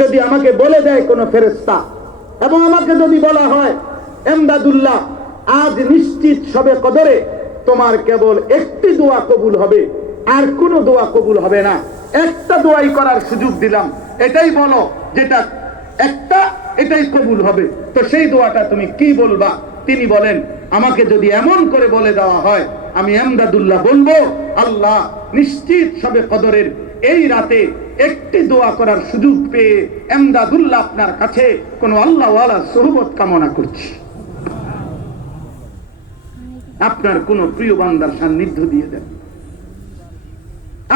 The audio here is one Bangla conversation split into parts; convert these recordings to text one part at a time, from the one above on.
যদি আমাকে বলে দেয় কোন ফেরেশতা এবং আমাকে যদি বলা হয় এমদাদুল্লাহ আজ নিশ্চিত সবে কদরে তোমার কেবল একটি দোয়া কবুল হবে, আর কোনো দোয়া কবুল হবে না, একটা দোয়াই করার সুযোগ দিলাম, এটাই বলো যেটা একটা এটাই কবুল হবে, তো সেই দোয়াটা তুমি কি বলবা? তিনি বলেন, আমাকে যদি এমন করে বলে দেওয়া হয় আমি এমদাদুল্লাহ বলবো, আল্লাহ নিশ্চিত সবে কদরের এই রাতে একটি দোয়া করার সুযোগ পেয়ে এমদাদুল্লাহ আপনার কাছে কোন আল্লাহওয়ালা সোহবত কামনা করছি। আপনার কোন প্রিয় বান্দার সান্নিধ্য দিয়ে দেন,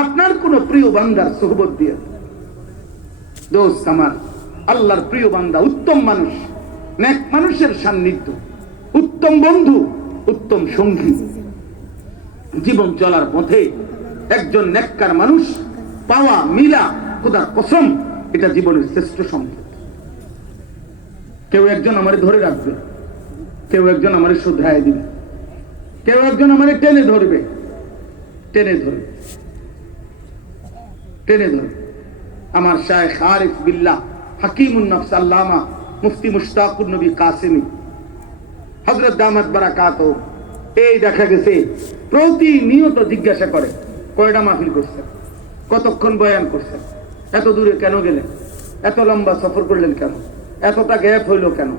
আপনার কোন প্রিয় বান্দার সোহবত দিয়ে দেন। দোস্ত আমার, আল্লাহর প্রিয় বান্দা উত্তম মানুষ, নেক মানুষের সান্নিধ্য, উত্তম বন্ধু, উত্তম সঙ্গী। জীবন চলার পথে একজন নেককার মানুষ পাওয়া মিলা খোদার কসম, এটা জীবনের শ্রেষ্ঠ সম্পদ। কেউ একজন আমারে ধরে রাখবে, কেউ একজন আমারে শুধরায় দিবে, কেউ একজন আমারে টেনে ধরবে, টেনে ধরবে, টেনে ধরবে। আমার শায়েখ আরিফ বিল্লাহ হাকিমুন নফস আল্লামা মুফতি মুশতাকুর নবী কাসেমি হযরত দামাত বারাকাতু এই দেখা গেছে প্রতিনিয়ত জিজ্ঞাসা করে, কয়টা মাহফিল করছেন, কতক্ষণ বয়ান করছেন, এত দূরে কেন গেলেন, এত লম্বা সফর করলেন কেন, এতটা গ্যাপ হইল কেন?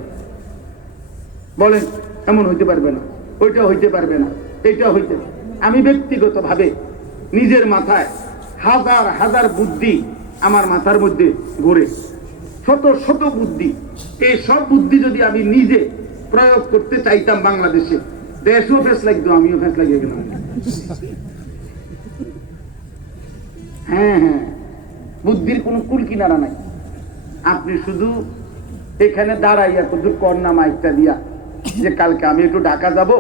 বলেন, এমন হইতে পারবে না, ওইটা হইতে পারবে না, এইটা হইতে। আমি ব্যক্তিগত ভাবে নিজের মাথায় হাজার হাজার বুদ্ধি আমার মাথার মধ্যে ঘুরে, শত শত বুদ্ধি। এই সব বুদ্ধি যদি আমি নিজে প্রয়োগ করতে চাইতাম বাংলাদেশে, দেশও ফেস লাগতো, আমিও ফেস লাগিয়ে গেলাম। হ্যাঁ হ্যাঁ, বুদ্ধির কোনো কুল কিনারা নাই। আপনি শুধু এখানে দাঁড়াইয়া কত কর্ণা মাইকটা দিয়া যে কালকে আমি একটু ঢাকা যাব,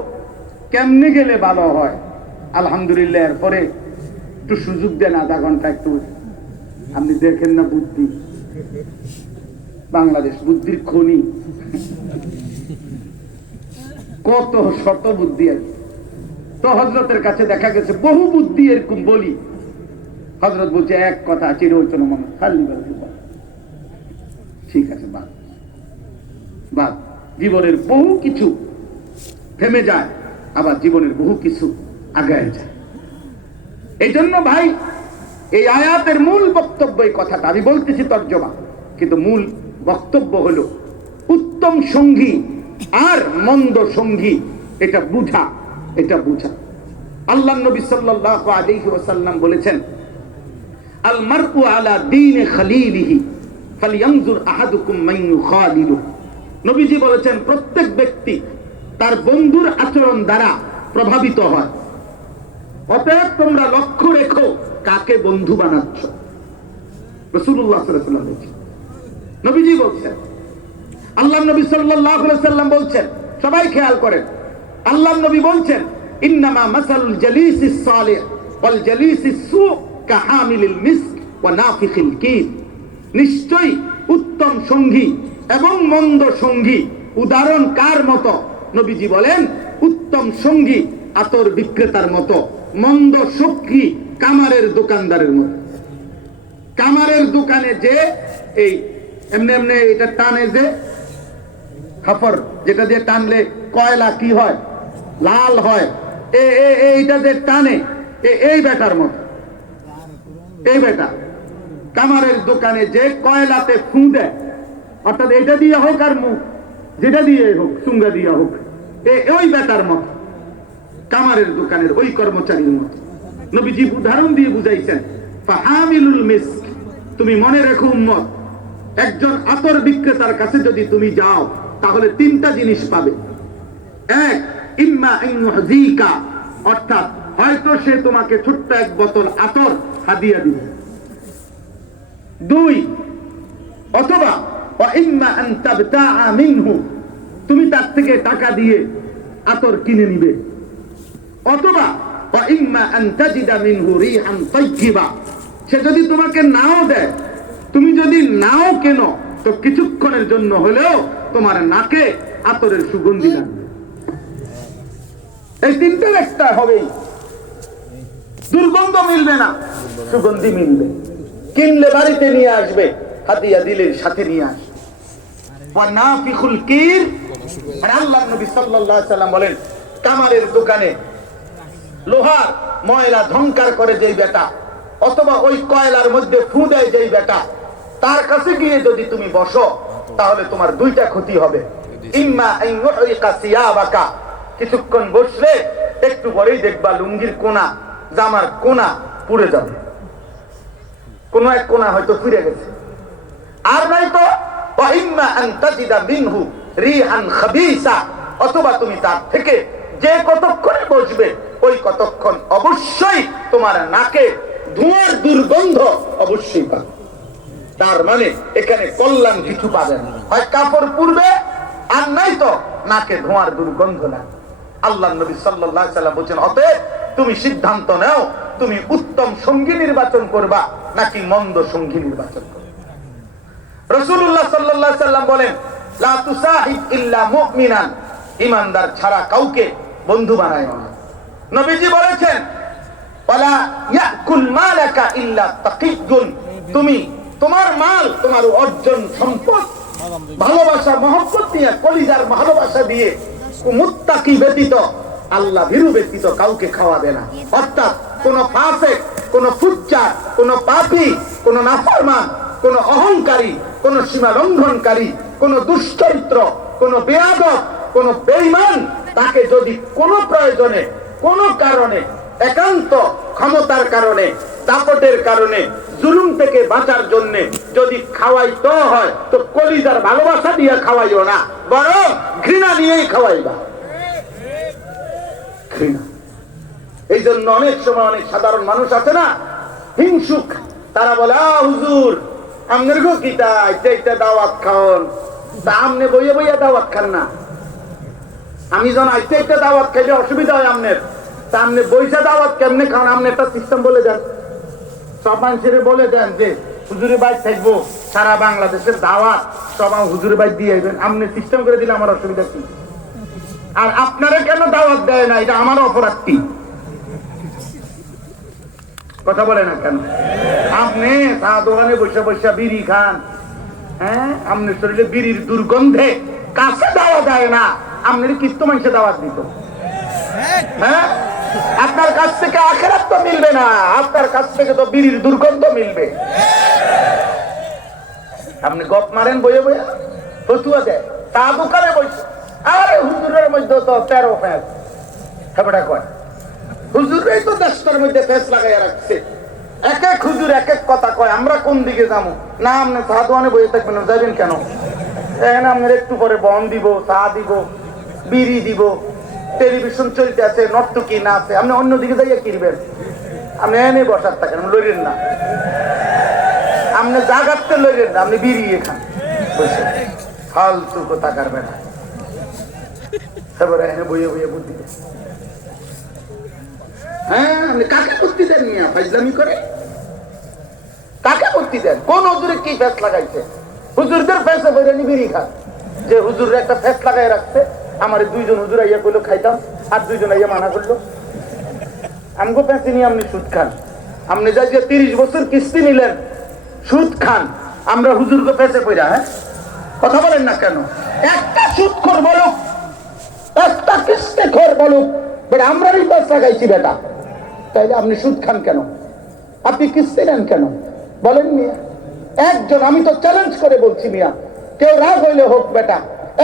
কেমনে গেলে ভালো হয়, আলহামদুলিল্লাহ, এরপরে একটু সুযোগ দেন আধা ঘন্টা একটু। আপনি দেখেন না বুদ্ধি, বাংলাদেশ বুদ্ধির খনি, কত শত বুদ্ধি আছে। তো হযরতের কাছে দেখা গেছে বহু বুদ্ধি এরকম বলি, হযরত বলছে এক কথা চিরচেন মনে খালি ঠিক আছে, বাদ বাদ। জীবনের বহু কিছু থেমে যায়, আবার জীবনের বহু কিছু আগায় যায়। এই জন্য ভাই, এই আয়াতের মূল বক্তব্য, এই কথাটা আমি বলতেছি তর্জমা, কিন্তু মূল বক্তব্য হলো উত্তম সঙ্গী আর মন্দ সঙ্গী এটা বুঝা, এটা বুঝা। আল্লাহ নবী সাল্লাল্লাহু আলাইহি ওয়াসাল্লাম বলেছেন, আল মারউ আলা দীন খলিলিহি ফালইয়ানজুর আহাদুকুম মান ইউখালিলু। নবীজি বলেছেন, প্রত্যেক ব্যক্তি তার বন্ধুর আচরণ দ্বারা প্রভাবিত হয়, অতএব তোমরা লক্ষ্য রেখো কাকে বন্ধু বানাচ্ছ। রাসূলুল্লাহ সাল্লাল্লাহু আলাইহি ওয়াসাল্লাম বলেছেন, নবীজি বলছেন, আল্লাহ নবী সাল্লাল্লাহু আলাইহি ওয়াসাল্লাম বলছেন, সবাই খেয়াল করেন, আল্লাহ নবী বলছেন, ইন্নামা মাসালুল জালিসিস সালিহ ওয়াল জালিসিস সু কাহামিলিল মিস্ক ওয়া নাফিখিল কির। নিশ্চয়ই উত্তম সঙ্গী এবং মন্দ সঙ্গী উদাহরণ কার মতো? নবীজি বলেন, উত্তম সঙ্গী আতর বিক্রেতার মতো, মন্দ সঙ্গী কামারের দোকানদারের মতো। কামারের দোকানে যে এই এমনি এমনি এটা টানে, যে খাফর যেটা দিয়ে টানলে কয়লা কি হয়, লাল হয়, এইটা যে টানে, এই বেটার মতো। এই বেটা কামারের দোকানে যে কয়লাতে ফু দেয়, অর্থাৎ এটা দিয়ে হোক আর মুখ যেটা দিয়ে হোক, সুঙ্গা দিয়ে হোক, ওই বেটার মতো, কামারের দোকানের ওই কর্মচারীর মতো। নবীজি উদাহরণ দিয়ে বুঝাইছেন, ফাহামিলুল মিস্ক, তুমি মনে রেখো উম্মত, একজন আতর বিক্রেতার কাছে যদি তুমি যাও তাহলে তিনটা জিনিস পাবে। এক, ইম্মা আন ইউহযিকা, অর্থাৎ হয়তো সে তোমাকে ছোট্ট এক বোতল আতর হাদিয়া দিবে। দুই, অথবা ওয়া ইম্মা আন তাবতাআ মিনহু, তুমি তার থেকে টাকা দিয়ে আতর কিনে নিবে। অথবা ওয়া ইম্মা আন তাজিদা মিনহু রিহান তাইয়্যিবা, সে যদি তোমাকে নাও দেয়, তুমি যদি নাও কেন, তো কিছুক্ষণের জন্য হলেও তোমার নাকে আতরের সুগন্ধি লাগবে। এই তিনটার একটা হবেই, দুর্গন্ধ মিলবে না, সুগন্ধি মিলবে। কিনলে বাড়িতে নিয়ে আসবে, হাদিয়া দিলে সাথে নিয়ে আস। ওয়া নাফিখুল কির, আল্লাহর নবী সাল্লাল্লাহু আলাইহি সাল্লাম বলেন, কামারের দোকানে লোহার ময়লা ঝংকার করে যেই বেটা, অথবা ওই কয়লার মধ্যে ফু দেয় যেই বেটা, তার কাছে গিয়ে যদি তুমি বসো তাহলে তোমার দুইটা ক্ষতি হবে। ইম্মা আন ইউরিকা সিয়াবাকা, কিছুক্ষণ বসলে একটু পরেই দেখবা লুঙ্গির কোনা, জামার কোনা পুড়ে যাবে, কোন এক কোনা হয়তো ফিরে গেছে। আর নাই তো ওয়া ইম্মা আন তাজিদা মিনহু রিহান খাবিসা, অথবা তুমি তার থেকে যে কতক্ষণে বসবে ওই কতক্ষণ অবশ্যই তোমার নাকে ধোঁয়ার দুর্গন্ধ অবশ্যই পাবে। তার মানে এখানে কল্যাণ কিছু পাবে না, হয় কাপড় পুড়বে আর নাই তো নাকে ধোঁয়ার দুর্গন্ধ না। আল্লাহর নবী সাল্লাল্লাহু আলাইহি সাল্লাম বলেন, অতএব তুমি সিদ্ধান্ত নাও তুমি উত্তম সঙ্গী নির্বাচন করবা নাকি মন্দ সঙ্গী নির্বাচন করবে। রাসূলুল্লাহ সাল্লাল্লাহু আলাইহি সাল্লাম বলেন, লা তুসাহিব ইল্লা মুমিনান, ঈমানদার ছাড়া কাউকে বন্ধু বানায় না। নবীজি বলেছেন, ওয়ালা ইয়াকুল মালাকা ইল্লা তাকিয়ুন, তুমি তোমার মাল, তোমার অর্জন সম্পদ ভালোবাসা মহব্বত দিয়ে, কলিজার ভালোবাসা দিয়ে মুত্তাকি ব্যতীত, আল্লাহ ভীরু ব্যতীত কাউকে খাওয়াবে না। অর্থাৎ কোন ফাসিক, কোন ফুজ্জার, কোন পাপী, কোন নাফরমান, কোন অহংকারী, কোন সীমা লঙ্ঘনকারী, কোন দুশ্চরিত্র, কোন বেয়াদব, কোন বেঈমান, তাকে যদি কোন প্রয়োজনে, কোন কারণে, একান্ত ক্ষমতার কারণে, দাপটের কারণে, জুলুম থেকে বাঁচার জন্য যদি খাওয়াইতে হয় তো কলিজার ভালোবাসা দিয়ে খাওয়াইও না, বরং ঘৃণা নিয়েই খাওয়াইবা। ঘৃণা। এই জন্য অনেক সময় অনেক সাধারণ মানুষ আছে না, হিংসুক, তারা বলে, হুজুর আমনের গো কিতা এটা দাওয়াত খাওন, তা আমনে বইয়ে বইয়ে দাওয়াত খান না। আমি যখন আইতে একটা দাওয়াত খাইলে অসুবিধা হয় আমনের, তা আমনে বইসা দাওয়াত কেমনে খান, আমনে একটা সিস্টেম বলে দেন, সব মানুষের বলে দেন যে হুজুরের বাইর থাকবো, সারা বাংলাদেশের দাওয়াত সব হুজুরের বাইর দিয়ে আইবেন, আমনে সিস্টেম করে দিলে আমার অসুবিধা কি? আর আপনারা কেন দাওয়াত দেয় না, এটা আমার অপরাধ কি? কথা বলে না কেন? আপনি চা দোকানে বসে বসে বিড়ি খান, হ্যাঁ, আপনার শরীরে বিড়ির দুর্গন্ধে কাছে দেওয়া যায় না, আপনার কিস্তু মানুষে দাওয়াত দিত, হ্যাঁ, আপনার কাছ থেকে আখিরাত তো মিলবে না, আপনার কাছ থেকে তো বিড়ির দুর্গন্ধ মিলবে। আপনি গপ মারেন বইয়ে বইয়ে, ফতুয়া দেয়, চা দোকানে বসে, আরে হুজুরের মধ্যে তো 13 ফ্যাস, হেবড়া কয় হুজুরই তো দেশের মধ্যে ফ্যাস লাগাইয়া রাখছে, এক এক হুজুর এক এক কথা কয়, আমরা কোন দিকে যাবো না? আপনি চা দোকানে বসে থাকবেন, যাবেন কেন? আপনার একটু পরে বন দিব, চা দিব, বিড়ি দিব, টেলিভিশন চলতে আছে, নর্তকী না আছে, আপনি অন্যদিকে যাইয়া কিনবেন, আপনি এনে বসার থাকেন, লইলেন না, আপনি জাগাতে লইলেন না, আপনি বিড়ি খান বসে, ফালতু কথা কারবেন না, তারপরে এনে বইয়ে বইয়ে বুদ্ধি দেন। হ্যাঁ, আপনি কাকে বুদ্ধি দেন মিয়া? ফাইজলামি করে কাকে বুদ্ধি দেন? কোন হুজুরে কি ফ্যাস লাগাইছে? হুজুরদের ফ্যাসে বইরে নি বিড়ি খান, যে হুজুরের একটা ফ্যাস লাগাই রাখছে, আমার 2জন হুজুর আইয়া কইলো খাইতাম, আর 2জন আইয়া মানা করলো, আমগো ফ্যাসে নিয়ে আপনি সুদ খান, আপনি যাই যে 30 বছর কিস্তি নিলেন, সুদ খান, আমরা হুজুরকে ফ্যাসে কইরা, হ্যাঁ, কথা বলেন না কেন? একটা সুদখোর বলুক, একটা কিস্তিখোর বলুক, বেটা আমরাই ফ্যাস লাগাইছি বেটা, তাইলে আপনি সুদ খান কেন? আপনি কিস্তি নেন কেন? বলেন মিয়া। একজন, আমি তো চ্যালেঞ্জ করে বলছি মিয়া, কেউ রাগ হইলে হোক বেটা,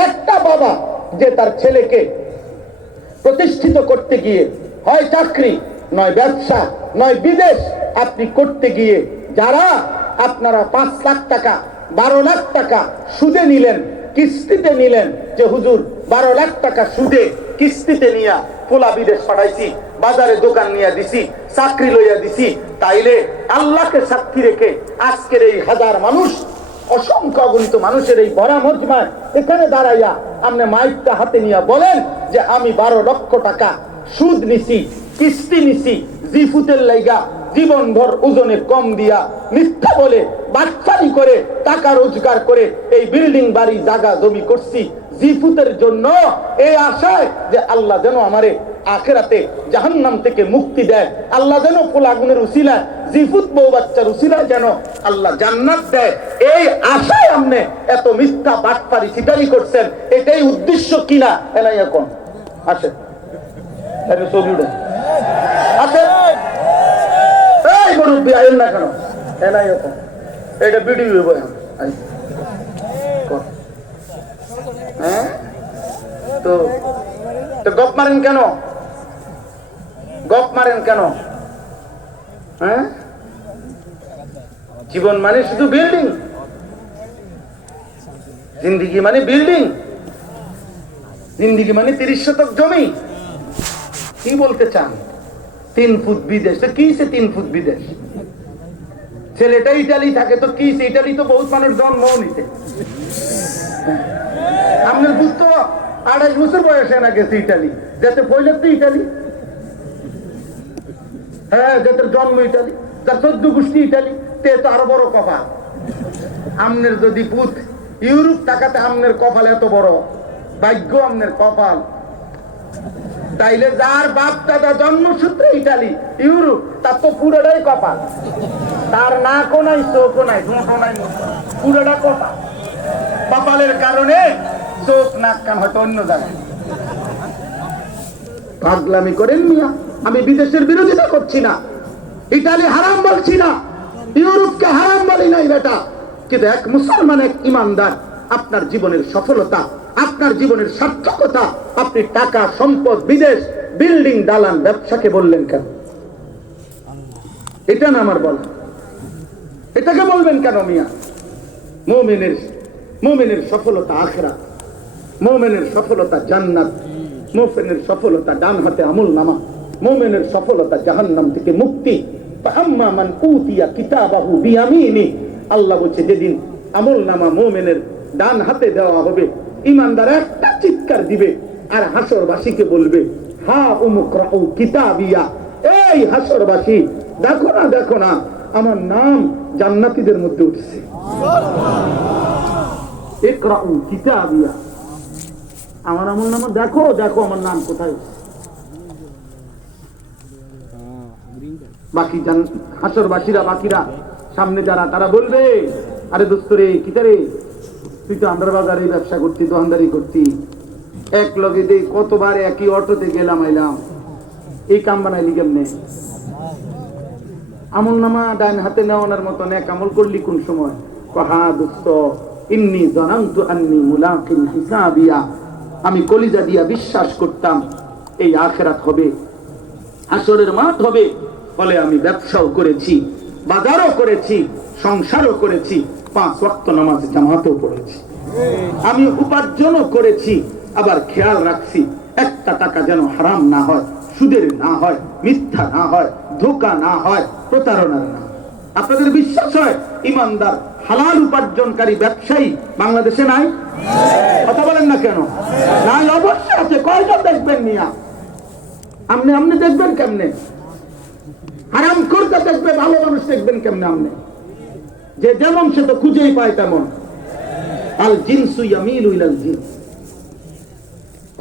একটা বাবা যে তার ছেলেকে প্রতিষ্ঠিত করতে গিয়ে হয় চাকরি, নয় ব্যবসা, নয় বিদেশ আপনি করতে গিয়ে, যারা আপনারা 5 লাখ টাকা 12 লাখ টাকা সুদে নিলেন, কিস্তিতে নিলেন, যে হুজুর 12 লাখ টাকা সুদে কিস্তিতে নিয়া পোলা বিদেশ পাঠাইছি, বাজারে দোকান নিয়ে দিছি, চাকরি লইয়া দিছি, তাইলে আল্লাহকে সাক্ষী রেখে আজকের এই হাজার মানুষ, অসংখ্য অগণিত মানুষের এই ভরা মজমায় এখানে দাঁড়াইয়া আপনি মাইকটা হাতে নিয়ে বলেন যে আমি 12 লক্ষ টাকা সুদ নিছি, কিস্তি নিছি, জিফুতের লাইগা জীবনভর ওজনে কম দিয়া মিথ্যা বলে বাচ্চারি করে টাকা রোজগার করে এই বিল্ডিং বাড়ি জায়গা জমি করছি জিফুতের জন্য, এই আশায় যে আল্লাহ যেন আমারে আখিরাতে জাহান্নাম থেকে মুক্তি দেয়, আল্লাহ যেন পোলাগুনের উসিলায়, জিফুত বউ বাচ্চার উসিলায় যেন আল্লাহ জান্নাত দেয়, এই আশায় আপনি এত মিথ্যা বাটপারি চিটারি করছেন, এটাই উদ্দেশ্য কিনা এলাই এখন আসে ছবি উঠে আসে। এই মুরব্বী আইন না কেন এলাই এখন এটা ভিডিও হইব হ্যাঁ তো গপ মারেন কেন, গপ মারেন কেন? হ্যাঁ জীবন মানে শুধু বিল্ডিং, জিন্দিগি মানে বিল্ডিং, জিন্দিগি মানে 30 শতক জমি। কি বলতে চান? 3 ফুট বিদেশ, তো কি সে 3 ফুট বিদেশ? ছেলেটা ইটালি থাকে তো কি সে, ইটালি তো বহুত মানুষ জন্ম নিতে। আপনার বুঝতো 28 বছর বয়সে না গেছে ইটালি, যেতে পয়লে তো ইটালি, হ্যাঁ যাদের জন্ম ইটালি, যার 14 গোষ্ঠী ইটালি, তে তো আরো বড় কপাল। আমনের যদি পুত ইউরোপ টাকাতে আমনের কপাল এত বড়, ভাগ্য আমনের কপাল। তাইলে যার বাপ দাদা জন্মসূত্রে ইটালি ইউরোপ, তার তো পুরোটাই কপাল। তার নাকও নাই, চোখও নাই, ঠোঁটও নাই, পুরোটা কপাল। কপালের কারণে চোখ নাক কান হয়তো অন্য জায়গায়। পাগলামি করেন মিয়া, আমি বিদেশের বিরোধিতা করছি না, ইটালি হারাম বলছি না, ইউরোপকে হারাম বলি নাই বেটা। কিন্তু এক মুসলমান, এক ইমানদার, আপনার জীবনের সফলতা, আপনার জীবনের সার্থকতা আপনি টাকা, সম্পদ, বিদেশ, বিল্ডিং, দালান, ব্যবসাকে বললেন কেন? এটা না আমার বলা, এটাকে বলবেন কেন মিয়া? মুমিনের সফলতা আখিরাত, মুমিনের সফলতা জান্নাত, মুমিনের সফলতা ডান হাতে আমল নামা, মুমিনের সফলতা জাহান্নাম থেকে মুক্তি। আম্মা মান উতিয়া কিতাবাহু বিয়ামিনি, আল্লাহ বলছে যেদিন আমল নামা মুমিনের ডান হাতে দেওয়া হবে, ইমানদার একটা চিৎকার দিবে আর হাসরবাসীকে বলবে হা উমুকরাউ কিতাবিয়া, এই হাসরবাসী দেখো না, দেখো না আমার নাম জান্নাতীদের মধ্যে উঠছে। ইকরাউ কিতাবিয়া, আমার আমল নামা দেখো, দেখো আমার নাম কোথায়। বাকি হাসরবাসীরা, বাকিরা সামনে যারা, তারা বলবে আরে দোস্ত রে, কিতারে তুই তো আন্ডার বাজারে ব্যবসা করতি, দোকানদারি করতি, এক লগে দে কতবার একই অটোতে গেলাম আইলাম, এই কাম বানাইলি কেমনে? আমল নামা ডাইন হাতে নেওয়ানোর মতো নেক আমল করলি কোন সময়? কহা দোস্ত ইন্নী জানান্তু আন্নী মুলাকিন হিসাবিয়া, আমি কলিজা দিয়া বিশ্বাস করতাম এই আখিরাত হবে, হাসরের মাঠ হবে, ফলে আমি ব্যবসাও করেছি, বাজারও করেছি, সংসারও করেছি, 5 ওয়াক্ত নামাজ জামাতেও পড়েছি, আমি উপার্জনও করেছি, আবার খেয়াল রাখছি একটা টাকা যেন হারাম না হয়, সুদের না হয়, মিথ্যা না হয়, ধোঁকা না হয়, প্রতারণার না। আপনাদের বিশ্বাস হয় ইমানদার হালাল উপার্জনকারী ব্যবসায়ী বাংলাদেশে নাই? কথা বলেন না কেন? নাই, অবশ্যই আছে। কয়জন দেখবেন মিয়া? আপনি দেখবেন কেমনে? হারাম করতে দেখবে, ভালো মানুষ দেখবেন কেমনে? আপনি যে যেমন সে তো খুঁজেই পায় তেমন। আল জিনসু ইয়ামিলু ইলাল জিনস।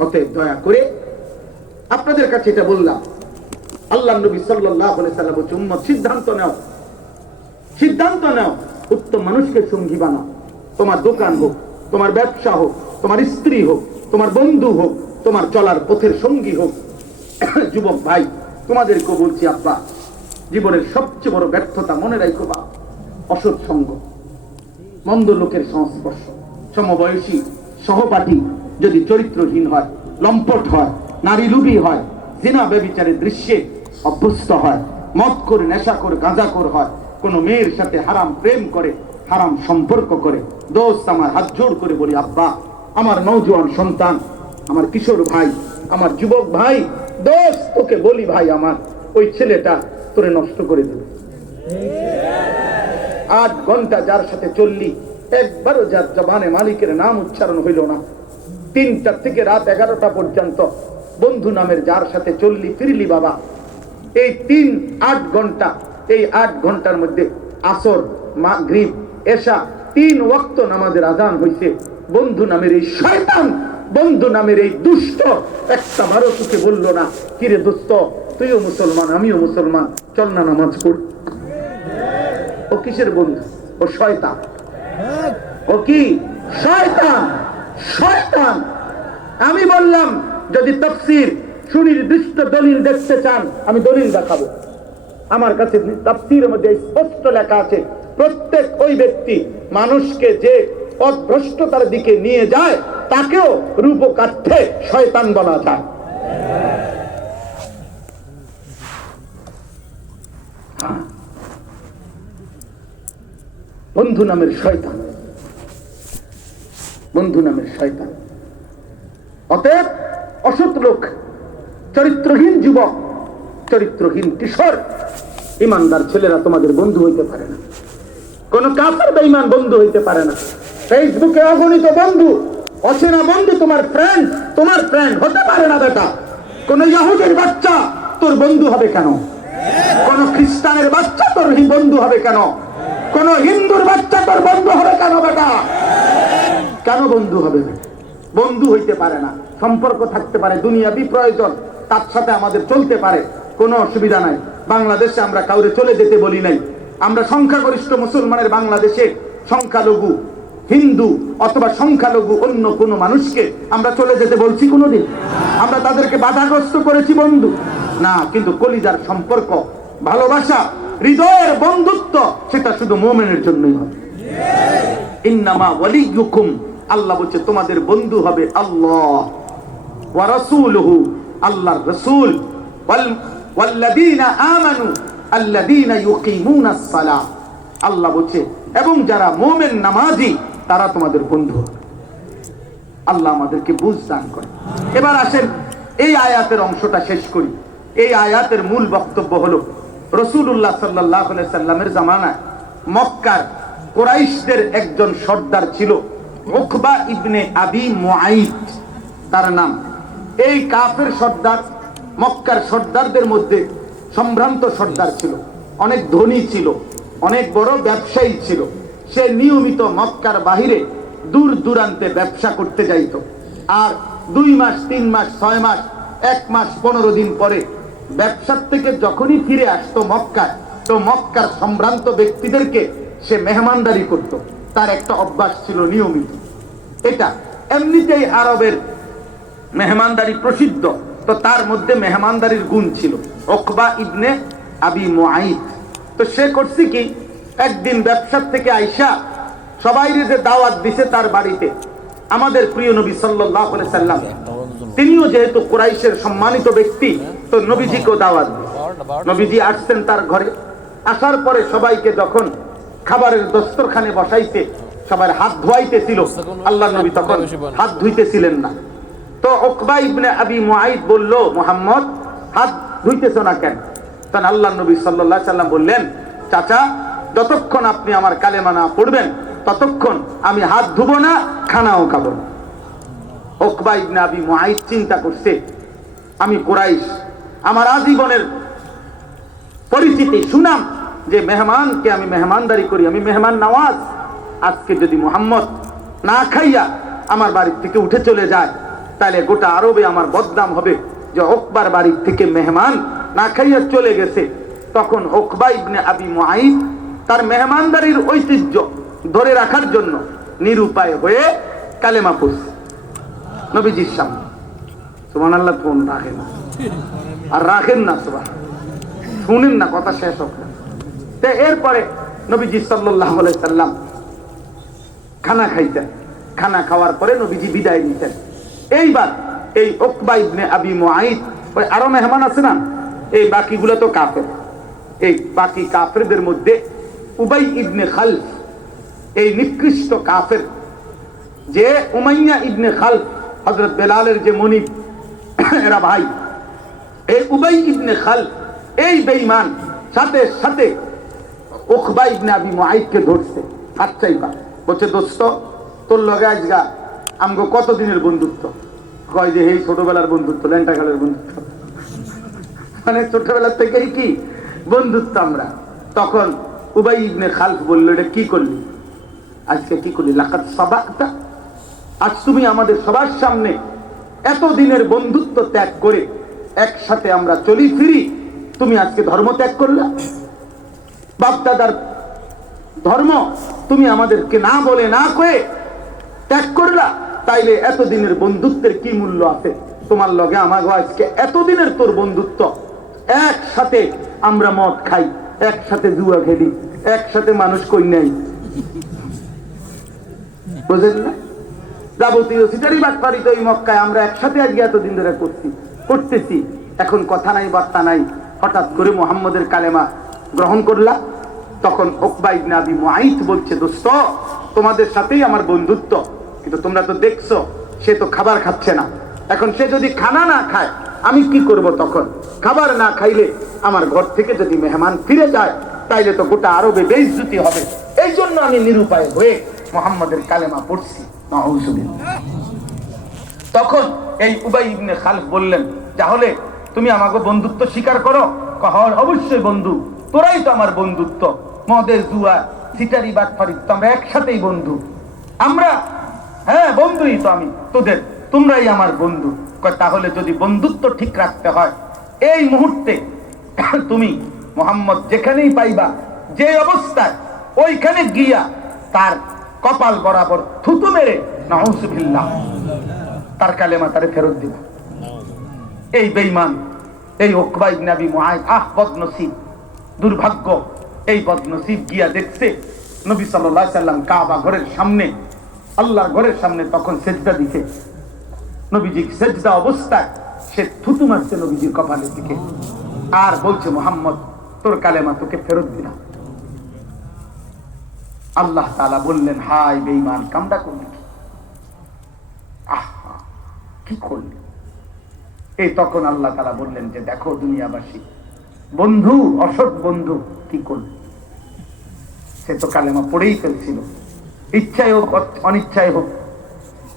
অতএব দয়া করে আপনাদের কাছে এটা বললাম, আল্লাহর নবী সাল্লাল্লাহু আলাইহি সাল্লাম বলেছেন উম্মত সিদ্ধান্ত নাও, সিদ্ধান্ত নাও, উত্তম মানুষকে সঙ্গী বানাও। তোমার দোকান হোক, তোমার ব্যবসা হোক, তোমার স্ত্রী হোক, তোমার বন্ধু হোক, তোমার চলার পথের সঙ্গী হোক। যুবক ভাই, তোমাদেরকে বলছি আব্বা, জীবনের সবচেয়ে বড় ব্যর্থতা মনে রাখো বা অসৎ সঙ্গ, মন্দ লোকের সংস্পর্শ। সমবয়সী সহপাঠী যদি চরিত্রহীন হয়, লম্পট হয়, নারী লুবী হয়, জিনা ব্যভিচারের দৃশ্যে অভ্যস্ত হয়, মদ করে, নেশা করে, গাঁজা করে হয়, কোন মেয়ের সাথে হারাম প্রেম করে, হারাম সম্পর্ক করে, দোস্ত আমার হাত জোড় করে বলি আব্বা, আমার নওজোয়ান সন্তান, আমার কিশোর ভাই, আমার যুবক ভাই, দোস্ত তোকে বলি ভাই, আমার ওই ছেলেটা তোরে নষ্ট করে দেবে। 8 ঘন্টা যার সাথে চললি, একবারও যার জবানে মালিকের নাম উচ্চারণ হইল না, 3টা থেকে রাত 11টা পর্যন্ত বন্ধু নামের যার সাথে চললি ফিরলি বাবা, এই 8 ঘন্টা, এই 8 ঘন্টার মধ্যে আসর, মাগরিব, এশা 3 ওয়াক্ত নামাজের আজান হইছে। বন্ধু নামের এই শয়তান, বন্ধু নামের এই দুষ্ট একটা বারো তোকে বললো না, কিরে দোস্ত তুইও মুসলমান, আমিও মুসলমান, চল না নামাজ পড়। ও কিসের বন্ধু? ও শয়তান। ও কি শয়তান, শয়তান। আমি বললাম যদি তাফসীর সুনির্দিষ্ট দলিল দেখতে চান আমি দলিল দেখাবো। আমার কাছে তাফসীরের মধ্যে স্পষ্ট লেখা আছে প্রত্যেক ওই ব্যক্তি মানুষকে যে পথভ্রষ্টতার দিকে নিয়ে যায় তাকেও রূপকাঠে শয়তান বলা যায়। বন্ধু নামের শয়তান, বন্ধু নামের শয়তান। অতএব অসৎ লোক, চরিত্রহীন যুবক, চরিত্রহীন কিশোর, ইমানদার ছেলেরা তোমাদের বন্ধু হইতে পারে না। কোন কাফের বেঈমান বন্ধু হইতে পারে না। ফেসবুকে অগণিত বন্ধু, অচেনা বন্ধু তোমার ফ্রেন্ড হতে পারে না বেটা। কোন ইহুদির বাচ্চা তোর বন্ধু হবে কেন? কোন খ্রিস্টানের বাচ্চা তোর বন্ধু হবে কেন? কোন হিন্দুর বাচ্চা তোর বন্ধু হবে কেন বেটা? কেন বন্ধু হবে? বন্ধু হইতে পারে না। সম্পর্ক থাকতে পারে, দুনিয়াবি প্রয়োজন, তার সাথে আমাদের চলতে পারে, কোনো অসুবিধা নাই। বাংলাদেশে আমরা কাউরে চলে যেতে বলি নাই। আমরা সংখ্যাগরিষ্ঠ মুসলমানের বাংলাদেশে সংখ্যালঘু হিন্দু অথবা সংখ্যালঘু অন্য কোনো মানুষকে আমরা চলে যেতে বলছি কোনোদিন? আমরা তাদেরকে বাধাগ্রস্ত করেছি বন্ধু? না। কিন্তু কলিজার সম্পর্ক, ভালোবাসা, হৃদয়ের বন্ধুত্ব সেটা শুধু মুমিনের জন্যই হবে। ইন্নামা ওয়ালিয়ুকুম, আল্লাহ বলছে তোমাদের বন্ধু হবে আল্লাহ ওয়া রাসূলুহু, আল্লাহর রাসূল, ওয়াল্লাযীনা আমানু আল্লাযীনা ইউকিমুনাস সালাহ, আল্লাহ বলছে এবং যারা মুমিন নামাজি তারা তোমাদের বন্ধু হবে। আল্লাহ আমাদেরকে বুঝ দান করে। এবার আসেন এই আয়াতের অংশটা শেষ করি। এই আয়াতের মূল বক্তব্য হলো রাসূলুল্লাহ সাল্লাল্লাহু আলাইহি সাল্লামের জামানায় মক্কার কুরাইশদের একজন সর্দার ছিল উকবা ইবনে আবি মুআইত তার নাম। এই কাফের সর্দার মক্কার সর্দারদের মধ্যে সম্ভ্রান্ত সর্দার ছিল, অনেক ধনী ছিল, অনেক বড় ব্যবসায়ী ছিল। সে নিয়মিত মক্কার বাহিরে দূর দূরান্তে ব্যবসা করতে যাইত। আর 2 মাস 3 মাস 6 মাস 1 মাস 15 দিন পরে ব্যবসার থেকে যখনই ফিরে আসতো মক্কায়, তো মক্কার সম্ভ্রান্ত ব্যক্তিদেরকে সে মেহমানদারি করত। তার একটা অভ্যাস ছিল নিয়মিত। এটা এমনিতেই আরবের মেহমানদারি প্রসিদ্ধ, তো তার মধ্যে মেহমানদারির গুণ ছিল। উকবা ইবনে আবি মুআইত তো সে করছে কি, একদিন ব্যবসার থেকে আইসা সবাইরে যে দাওয়াত দিছে তার বাড়িতে, আমাদের প্রিয় নবী সাল্লাল্লাহু আলাইহি সাল্লাম তিনিও যেহেতু কুরাইশের সম্মানিত ব্যক্তি, তো নবীজিকেও দাওয়াত দিছে। নবীজি আসছেন তার ঘরে। আসার পরে সবাইকে যখন খাবারের দস্তরখানে বসাইতে সবার হাত ধোয়াইতেছিল, আল্লাহর নবী তখন হাত ধুইতেছিলেন না। তো উকবা ইবনে আবি মুআইত বলল, মুহাম্মদ হাত ধুইতেছো না কেন? তখন আল্লাহর নবী সাল্লাল্লাহু আলাইহি সাল্লাম বললেন, চাচা যতক্ষণ আপনি আমার কালেমা না পড়বেন ততক্ষণ আমি হাত ধুবো না, খানাও খাবো না। উকবা ইবনে আবি মুআইত চিন্তা করছে, আমি কুরাইশ, আমার আজীবনের পরিচিতি সুনাম যে মেহমানকে আমি মেহমানদারি করি, আমি মেহমান নওয়াজ। আজকে যদি মুহাম্মদ না খাইয়া আমার বাড়ি থেকে উঠে চলে যায় তাহলে গোটা আরবে আমার বদনাম হবে যে উকবার বাড়ি থেকে মেহমান না খাইয়া চলে গেছে। তখন উকবা ইবনে আবি মুআইত তার মেহমানদারির ঐতিহ্য ধরে রাখার জন্য নিরুপায় হয়ে কালেমা পড়ছে নবীজির সামনে। সুবহানাল্লাহ, ফোন রাখেন না আর রাখেন না, শুনেন না, কথা শেষ হোক না। এরপরে নবীজি সাল্লাল্লাহু আলাইহি সাল্লাম খানা খাইতেন। খানা খাওয়ার পরে নবীজি বিদায় নিতেন। এইবার এই উকবা ইবনে আবি মুআইত, ওই আরো মেহমান আছে না, এই বাকিগুলো তো কাফের। এই বাকি কাফেরদের মধ্যে উবাই ইবনে খালফ, এই নিকৃষ্ট কাফের যে উমাইয়া ইবনে খালফ, হযরত বেলালের যে মনিব, এরা ভাই। এই উবাই ইবনে খালফ এই বেঈমান সাথে সাথে উকবা ইবনে আবি মুআইতকে ধরছে, আচ্ছাইবা বলছে, দোস্ত তোর লগে আজগা আমগো কতদিনের বন্ধুত্ব? কয় যে এই ছোটবেলার বন্ধুত্ব, ল্যাংটাকালের বন্ধুত্ব, মানে ছোটবেলার থেকেই কি বন্ধুত্ব আমরা। তখন উবাই ইবনে খালফ বলল, এটা কি করলি আজকে? কি করলি? লাকাত সাবাকতা, আজ তুমি আমাদের সবার সামনে এতদিনের বন্ধুত্ব ত্যাগ করে একসাথে আমরা চলি ফিরি, তুমি আজকে ধর্ম ত্যাগ করলা। বাপদাদার ধর্ম তুমি আমাদেরকে না বলে না কয়ে ত্যাগ করলা, তাইলে এতদিনের বন্ধুত্বের কি মূল্য আছে? তোমার লগে আমার আজকে এতদিনের তোর বন্ধুত্ব, একসাথে আমরা মদ খাই, একসাথে জুয়া খেলি, একসাথে মানুষ কই নাই, বুঝলেন না? যাবতীয় সিটারি বাটপারি তো এই মক্কায় আমরা একসাথে আজকে এতদিন ধরে করতেছি। এখন কথা নাই বার্তা নাই, হঠাৎ করে মুহাম্মদের কালেমা গ্রহণ করলা। তখন উকবা ইবনে আবি মুআইত বলছে, দোস্ত তোমাদের সাথেই আমার বন্ধুত্ব, কিন্তু তোমরা তো দেখছো সে তো খাবার খাচ্ছে না। এখন সে যদি খানা না খায় আমি কি করব? তখন খাবার না খাইলে আমার ঘর থেকে যদি মেহমান ফিরে যায় তাইলে তো গোটা আরবে বেইজ্জতি হবে। এই জন্য আমি নিরুপায় হয়ে মুহাম্মদের কালেমা পড়ছি। তখন এই উবাই ইবনে খালফ বললেন, তাহলে তুমি আমাকে বন্ধুত্ব স্বীকার করো? অবশ্যই বন্ধু, তোরাই তো আমার বন্ধুত্ব। মদে জুয়া সিটারি বাটপারি তো আমরা একসাথেই বন্ধু, আমরা হ্যাঁ বন্ধুই তো আমি তোদের, তোমরাই আমার বন্ধু। তাহলে যদি বন্ধুত্ব ঠিক রাখতে হয় এই মুহূর্তে তুমি মুহাম্মদ যেখানেই পাইবা, যে অবস্থায়, ওইখানে গিয়া তার কপাল বরাবর থুতু মেরে নাউজুবিল্লাহ তার কালেমা তারে ফেরত দিবা। এই বেঈমান এই উকবা ইবনে আবি মুআইত, বদনসিব, দুর্ভাগ্য, এই বদনসিব গিয়া দেখছে নবী সাল্লাল্লাহু আলাইহি সাল্লাম কাবা ঘরের সামনে, আল্লাহর ঘরের সামনে তখন সেজদা দিছে। নবীজি সেজদা অবস্থায় সে থুতু মারছে নবীজির কপালের দিকে, আর বলছে, মুহাম্মদ তোর কালেমা তোকে ফেরত দিলাম। আল্লাহ তাআলা বললেন, হাই বেঈমান, কামটা করলি কি? আহা কি করলি? এই তখন আল্লাহ তাআলা বললেন যে দেখো দুনিয়াবাসী, বন্ধু অসৎ বন্ধু কি করল? সে তো কালেমা পড়েই ফেলছিল, ইচ্ছায় হোক অনিচ্ছায় হোক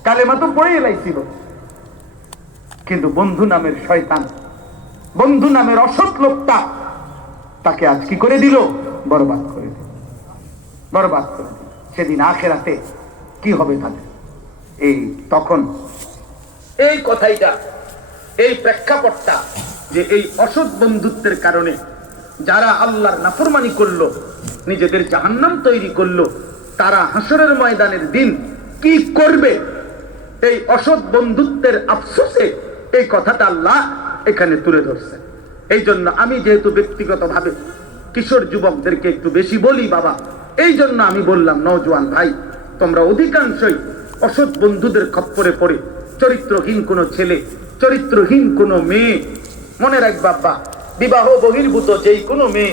কালেমা তো পড়েই লাইছিল, কিন্তু বন্ধু নামের শয়তান, বন্ধু নামের অসৎ লোকটা তাকে আজ কি করে দিল? বরবাদ করে দিল, বরবাদ করে দিল। সেদিন আখিরাতে কি হবে তাদের? এই তখন এই কথাইটা, এই প্রেক্ষাপটটা, যে এই অসৎ বন্ধুত্বের কারণে যারা আল্লাহর নাফরমানি করলো, নিজেদের জাহান্নাম তৈরি করলো, তারা হাসরের ময়দানের দিন কি করবে, এই অসৎ বন্ধুত্বের আফসোসে এই কথাটা আল্লাহ এখানে তুলে ধরছে। এই জন্য আমি যেহেতু ব্যক্তিগতভাবে কিশোর যুবকদেরকে একটু বেশি বলি বাবা, এই জন্য আমি বললাম, নওজোয়ান ভাই, তোমরা অধিকাংশই অসৎ বন্ধুদের খপ্পরে পড়ে চরিত্রহীন কোনো ছেলে, চরিত্রহীন কোনো মেয়ে, মনে রাখ বাবা, বিবাহ বহির্ভূত যেই কোনো মেয়ে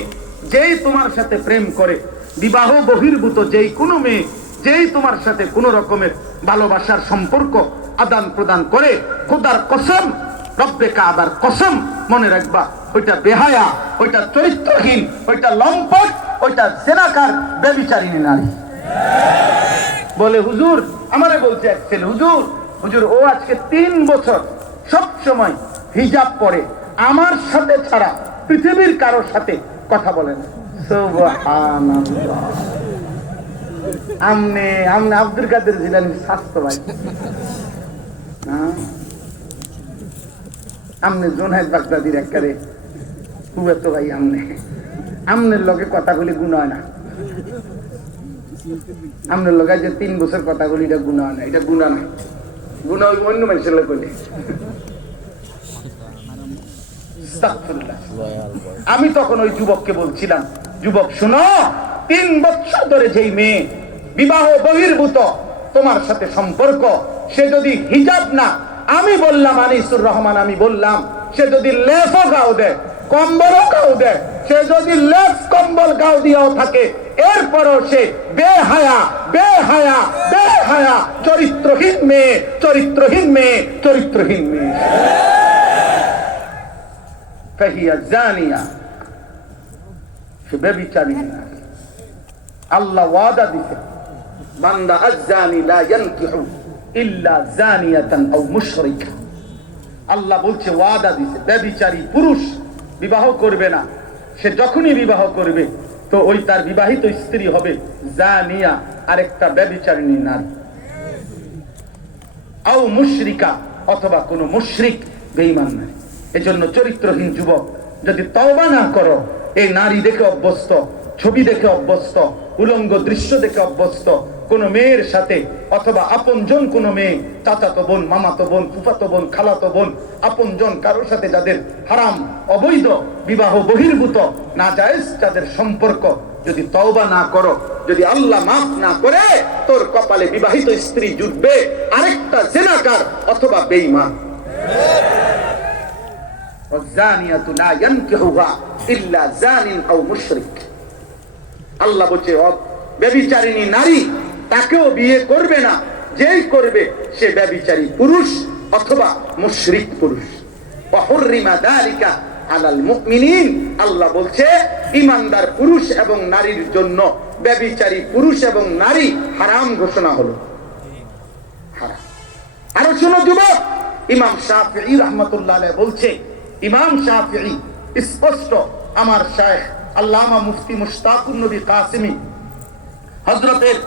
যেই তোমার সাথে প্রেম করে, বিবাহ বহির্ভূত যেই কোনো মেয়ে যেই তোমার সাথে কোনো রকমের ভালোবাসার সম্পর্ক আদান প্রদান করে, খোদার কসম, রব্বে কাবার কসম, মনে রাখবা ওইটা বেহায়া, ওইটা চরিত্রহীন, ওইটা লম্পট, ওইটা জেনাকার, ব্যভিচারিণী নারী। বলে হুজুর, আমারে বলছে এক ছেলে, হুজুর ও আজকে 3 বছর সব সময় হিজাব পরে, আমার সাথে ছাড়া পৃথিবীর কারোর সাথে কথা বলে না। সুবহানাল্লাহ। আমনে আব্দুল কাদের জিলানী স্বাস্থ্য ভাই, আমনে জোনায়েদ বাগদাদির একবারে কুবেত ভাই, আমনের লগে কথা বলি গুণ হয় না, আমনের লগে যে 3 বছর কথা বলি এটা গুণ হয় না, এটা গুণা না, গুণা ওই অন্য মানুষের লোক বলি। আমি তখন ওই যুবককে বলছিলাম, যুবক শোনো, 3 বছর ধরে যেই মেয়ে বিবাহ বহির্ভূত তোমার সাথে সম্পর্ক, সে যদি হিজাব না, আমি বললাম আনিসুর রহমান, আমি বললাম সে যদি লেফও গাও দেয়, কম্বলও গাও দেয়, সে যদি লেফ কম্বল গাও দিয়েও থাকে, এরপরও সে বেহায়া, বেহায়া, বেহায়া, চরিত্রহীন মেয়ে, চরিত্রহীন মেয়ে, চরিত্রহীন মেয়ে। ফাহিয়া জানিয়া, সে ব্যভিচারিণী নারী। আল্লাহ ওয়াদা দিতে, বান্দা আয-জানি লা ইয়ানকিহু ইল্লা জানিয়াতান আও মুশরিকা। আল্লাহ বলছে, ওয়াদা দিতে, ব্যভিচারী পুরুষ বিবাহ করবে না। সে যখনই বিবাহ করবে তো ওই তার বিবাহিত স্ত্রী হবে জানিয়া, আরেকটা ব্যভিচারিণী নারী, আও মুশরিকা, অথবা কোনো মুশরিক, বেঈমান নারী। এজন্য চরিত্রহীন যুবক যদি তওবা না করো, এই নারী দেখে অভ্যস্ত, ছবি দেখে অভ্যস্ত, উলঙ্গ দৃশ্য দেখে অভ্যস্ত, কোন মেয়ের সাথে অথবা আপনজন কোন মেয়ে, চাচাতো বোন, মামাতো বোন, ফুফাতো বোন, খালাতো বোন, আপনজন কারোর সাথে যাদের হারাম, অবৈধ, বিবাহ বহির্ভূত, নাজায়েজ যাদের সম্পর্ক, যদি তওবা না করো, যদি আল্লাহ মাফ না করে, তোর কপালে বিবাহিত স্ত্রী জুটবে আরেকটা জিনাকার অথবা বেঈমান। ওয়াজানিয়াতু লা ইয়ানকিহুহা ইল্লা জানিন আও মুশরিক। আল্লাহ বলছে ব্যভিচারিণী নারী তাকেও বিয়ে করবে না, যেই করবে সে ব্যভিচারী পুরুষ অথবা মুশরিক পুরুষ। ওয়া হুররিমা যালিকা আলাল মুমিনিন। আল্লাহ বলছে ঈমানদার পুরুষ এবং নারীর জন্য ব্যভিচারী পুরুষ এবং নারী হারাম ঘোষণা হলো, হারাম। আরো শোনো যুবক, ইমাম শাফিঈ রাহমাতুল্লাহ আলাইহি বলছে, ইমাম শাফিঈ স্পষ্ট, আমার শায়েখ আল্লামা মুফতি মুশতাকুর নবী কাসিমি হযরতের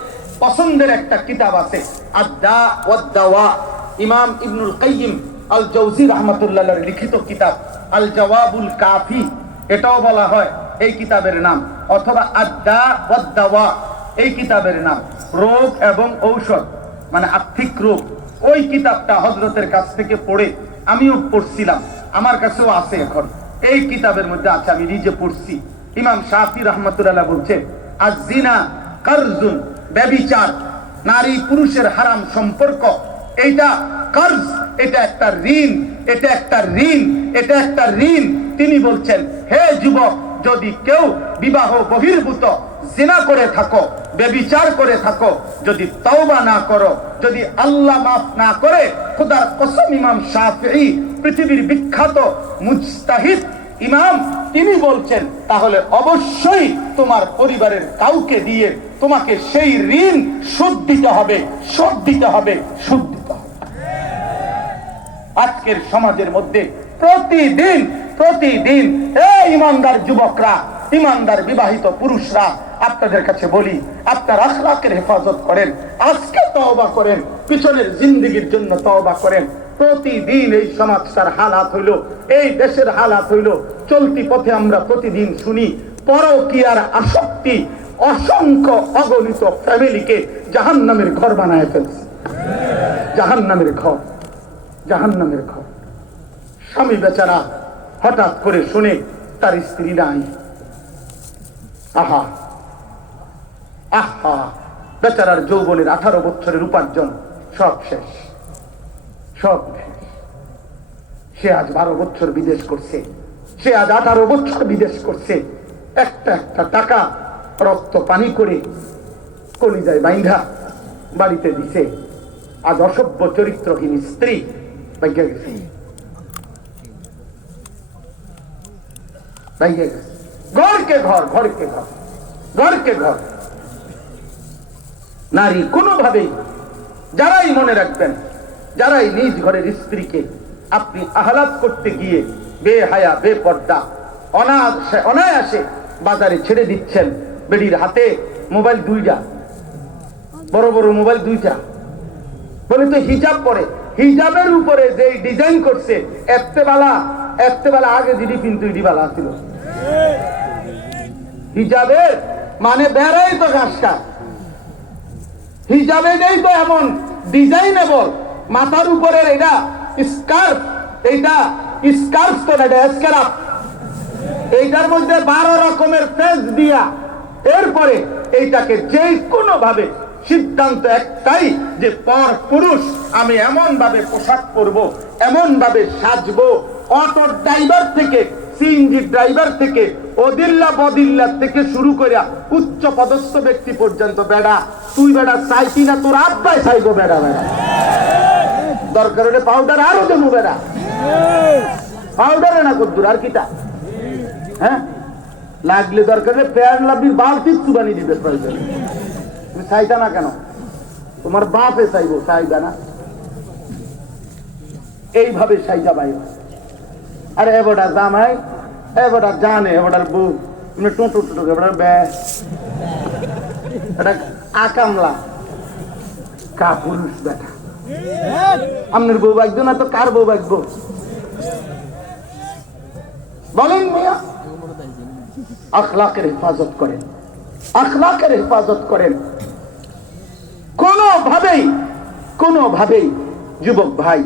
পছন্দের একটা কিতাব আছে আদ-দা ওয়াদ-দাওয়া, ইমাম ইবনুল কাইয়িম আল জাওজি রাহমাতুল্লাহ আলাইহির লিখিত কিতাব আল জাওয়াবুল কাফি, এটাও বলা হয় এই কিতাবের নাম, অথবা আদ-দা ওয়াদ-দাওয়া এই কিতাবের নাম, রোগ এবং ঔষধ, মানে আর্থিক রোগ। ওই কিতাবটা হযরতের কাছ থেকে পড়ে আমিও পড়ছিলাম, আমার কাছেও আছে এখন, এই কিতাবের মধ্যে আছে, আমি নিজে পড়ছি। ইমাম শাফিঈ রাহমাতুল্লাহ বলছে, আয-যিনা কারজুন, ব্যভিচার, নারী পুরুষের হারাম সম্পর্ক, এইটা কারজ, এটা একটা ঋণ, এটা একটা ঋণ, এটা একটা ঋণ। তিনি বলছেন, হে যুবক, যদি কেউ বিবাহ বহির্ভূত জিনা করে থাকো, ব্যভিচার করে থাকো, যদি তওবা না করো, যদি আল্লাহ মাফ না করে, খোদার কসম, ইমাম শাফিঈ পৃথিবীর বিখ্যাত মুজতাহিদ ইমাম, তিনি বলছেন, তাহলে অবশ্যই তোমার পরিবারের কাউকে দিয়ে তোমাকে সেই ঋণ শোধ দিতে হবে, শোধ দিতে হবে, শোধ দিতে হবে। আজকের সমাজের মধ্যে প্রতিদিন প্রতিদিন এই ইমানদার যুবকরা, ইমানদার বিবাহিত পুরুষরা, আপনাদের কাছে বলি, আপনার আখলাকের হেফাজত করেন, আজকে তওবা করেন, পিছনের জিন্দেগির জন্য তওবা করেন। প্রতিদিন এই সমাজটার হালাত হইল, এই দেশের হালাত হইল, চলতি পথে আমরা প্রতিদিন শুনি পরকীয়ার আসক্তি অসংখ্য অগণিত ফ্যামিলিকে জাহান্নামের ঘর বানায় ফেলছে, জাহান্নামের ঘর, জাহান্নামের ঘর। স্বামী বেচারা হঠাৎ করে শুনে তার স্ত্রী নাই, আহা আহা, বেচারার যৌবনের 18 বছরের উপার্জন সব শেষ, সব শেষ। সে আজ 12 বছর বিদেশ করছে, সে আজ 18 বছর বিদেশ করছে, একটা একটা টাকা রক্ত পানি করে কলিজায় বাইন্ধা বাড়িতে দিছে। আজ অসভ্য চরিত্রহীন স্ত্রী বাইকে গেছে, বাইকে গেছে। ঘরকে ঘর, ঘরকে ঘর, ঘরকে ঘর। নারী কোনোভাবেই, যারাই মনে রাখবেন, যারাই নিজ ঘরের স্ত্রীকে আপনি আহ্লাদ করতে গিয়ে বেহায়া, বেপর্দা, অনায়াসে বাজারে ছেড়ে দিচ্ছেন, বেডির হাতে মোবাইল 2টা, বড় বড় মোবাইল 2টা, বলে তো হিজাব পরে, হিজাবের উপরে যে ডিজাইন করছে, এত্তেবেলা আগে দিদি কিন্তু ইডিবালা ছিল, হিজাবের মানে বেড়াই তো ঘাসটা, হিজাবে নেই তো এমন ডিজাইনেবল, মাথার উপরের এটা স্কার্ফ, এইটা স্কার্ফ তো না, এটা স্কার্ফ, এইটার মধ্যে 12 রকমের ফেস দিয়া, এরপরে এইটাকে যে কোনো ভাবে সিদ্ধান্ত একটাই যে পর পুরুষ আমি এমন ভাবে পোশাক পরবো, এমন ভাবে সাজবো, অটো ড্রাইভার থেকে, সিএনজি ড্রাইভার থেকে, অদিল্লা বদিল্লা থেকে শুরু করে উচ্চ পদস্থ ব্যক্তি পর্যন্ত, বেড়া তুই বেড়া চাইছি না, তোর আব্বাই চাইবো, বেড়া বেড়া দরকার হলে পাউডার আরো দেবো, বেড়া পাউডারে না কদ্দুর আর কিটা, হ্যাঁ লাগলে দরকার হলে প্যান লাভবির বালতি চুবানি দিবে প্রয়োজন। তুমি চাইতা না কেন? তোমার বাপে চাইবো, চাইবা না? এইভাবে সাইজা বাইব। আরে এবটা জামাই, এবটা জানে, এবটার বউ, তুমি টুটু টুটু, এবটার ব্যাস, এটা আকামলা কা পুরুষ বেটা। আপনার বউ বাগবো না তো কার বউ বাগবো বলেন? মিয়া আখলাকের হেফাজত করেন, আখলাকের হেফাজত করেন। কোনোভাবেই যুবক ভাই,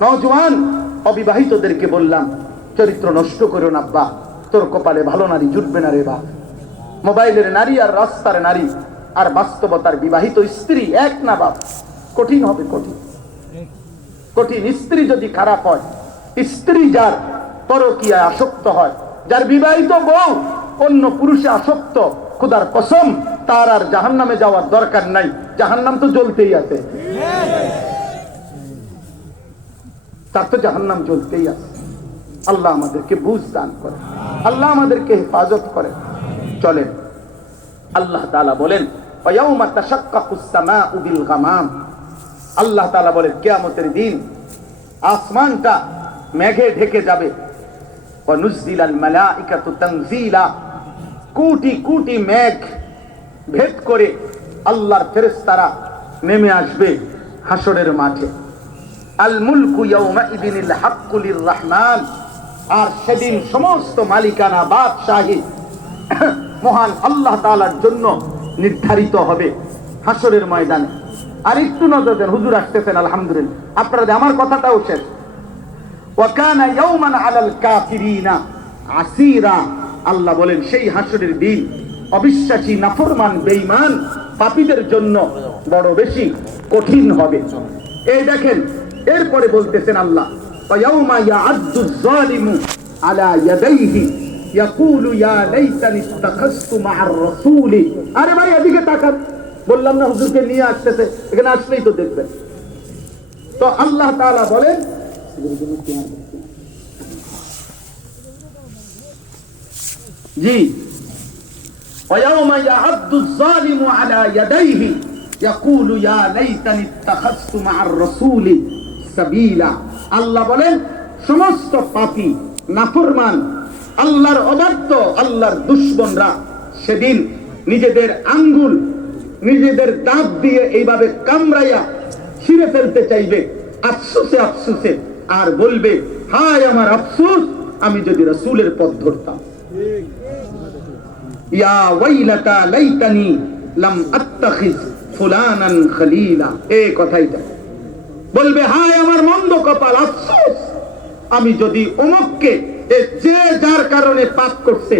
নওজোয়ান অবিবাহিতদেরকে বললাম, চরিত্র নষ্ট করো না আব্বা, তোর কপালে ভালো নারী জুটবে না রে বাপ। মোবাইলের নারী আর রাস্তার নারী আর বাস্তবতার বিবাহিত স্ত্রী এক না বাপ, কঠিন হবে, কঠিন। স্ত্রী যদি খারাপ হয়, স্ত্রী যার পরকীয়ায় আসক্ত হয়, যার বিবাহিত বউ অন্য পুরুষে আসক্ত, খোদার কসম তার আর জাহান্নামে যাওয়ার দরকার নাই, জাহান্নাম তো জ্বলতেই আছে, তার তো জাহান্নাম জ্বলতেই আছে। আল্লাহ আমাদেরকে বুঝ দান করে, আল্লাহ আমাদেরকে হেফাজত করে। চলেন, আল্লাহ তাআলা বলেন ওয়ায়াউমা তাশাক্কাকুস সামাউ বিল গামাম, আল্লাহ তাআলা বলেন কিয়ামতের দিন আসমানটা মেঘে ঢেকে যাবে। ওয়া নুযিলাল মালাইকাতু তানজিলা, কোটি কোটি মেঘ ভেদ করে আল্লাহর ফেরেশতারা নেমে আসবে হাসরের মাঠে। আল মুলকু ইয়াউমা ইযিনিল হাক্কু লির রহমান, আর সেদিন সমস্ত মালিকানা বাদশাহী মহান আল্লাহ তাআলার জন্য নির্ধারিত হবে হাসরের ময়দানে। আর একটু নজর দেন, হুজুর আসতেছেন আলহামদুলিল্লাহ, আপনারা আমার কথাটাও শেষ। ওয়া কানা ইয়াওমান আলাল কাফিরিনা আসীরা, আল্লাহ বলেন সেই হাসরের দিন অবিশ্বাসী, নাফরমান, বেঈমান, পাপীদের জন্য বড় বেশি কঠিন হবে। এই দেখেন, এরপরে বলতেছেন আল্লাহ ওয়া ইয়াউমা ইয়া'আদ্দুজ যালিমু আলা ইয়াদাইহি ইয়াকুলু ইয়া লাইতানি ইত্তাখাযতু মা'আর রাসূলি। আরে ভাই এদিকে তাকান, বললাম না হুজুরকে নিয়ে আসতেছে, এখানে আসলেই তো দেখবেন। তো আল্লাহ তাআলা বলেন, জি ওয়া ইয়াউমা ইয়া'আদ্দুজ যালিমু আলা ইয়াদাইহি ইয়াকুলু ইয়া লাইতানি ইত্তাখাযতু মা'আর রাসূলি সাবিলা। আল্লাহ বলেন সমস্ত পাপী, নাফরমান, আল্লাহর অবাধ্য, আল্লাহর দুশমনরা সেদিন নিজেদের আঙ্গুল, নিজেদের দাঁত দিয়ে এইভাবে কামড়াইয়া ছিঁড়ে ফেলতে চাইবে আফসোসে আফসোসে, আর বলবে হায় আমার আফসোস, আমি যদি রাসূলের পথ ধরতাম। ইয়া ওয়াইলাতা লাইতানি লাম আত্তাখিজ ফুলানান খলিলা, এই কথাইটা বলবে, হায় আমার মন্দ কপাল, আফসোস, আমি যদি অমুককে, যে যার কারণে পাপ করছে,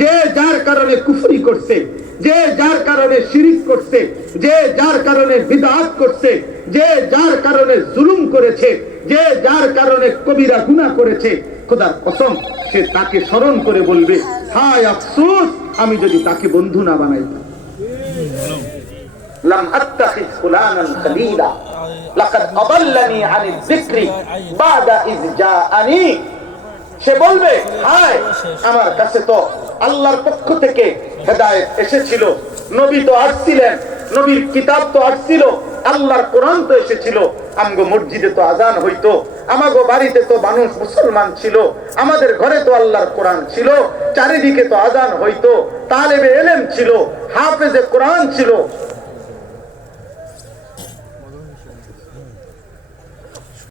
যে যার কারণে কুফরি করছে, যে যার কারণে শিরিক করছে, যে যার কারণে বিদআত করছে, যে যার কারণে জুলুম করেছে, যে যার কারণে কবিরা গুনাহ করেছে, খোদার কসম সে তাকে স্মরণ করে বলবে হায় আফসোস, আমি যদি তাকে বন্ধু না বানাইতাম। লাম আত্তাখিজ ফুলানান খলিলা লাকাদ আদাল্লানি আনিয যিকরি বাদা ইয জাআনি। সে বলবে হায় আমার কাছে তো আল্লাহর পক্ষ থেকে হেদায়েত এসেছিল, নবী তো আসছিলেন, নবীর কিতাব তো আসছিল, আল্লাহর কোরআন তো এসেছিল, আমগো মসজিদে তো আজান হইতো, আমাগো বাড়িতে তো মানুষ মুসলমান ছিল, আমাদের ঘরে তো আল্লাহর কোরআন ছিল, চারিদিকে তো আজান হইতো, তালেবে ইলম ছিল, হাফেজে কোরআন ছিল,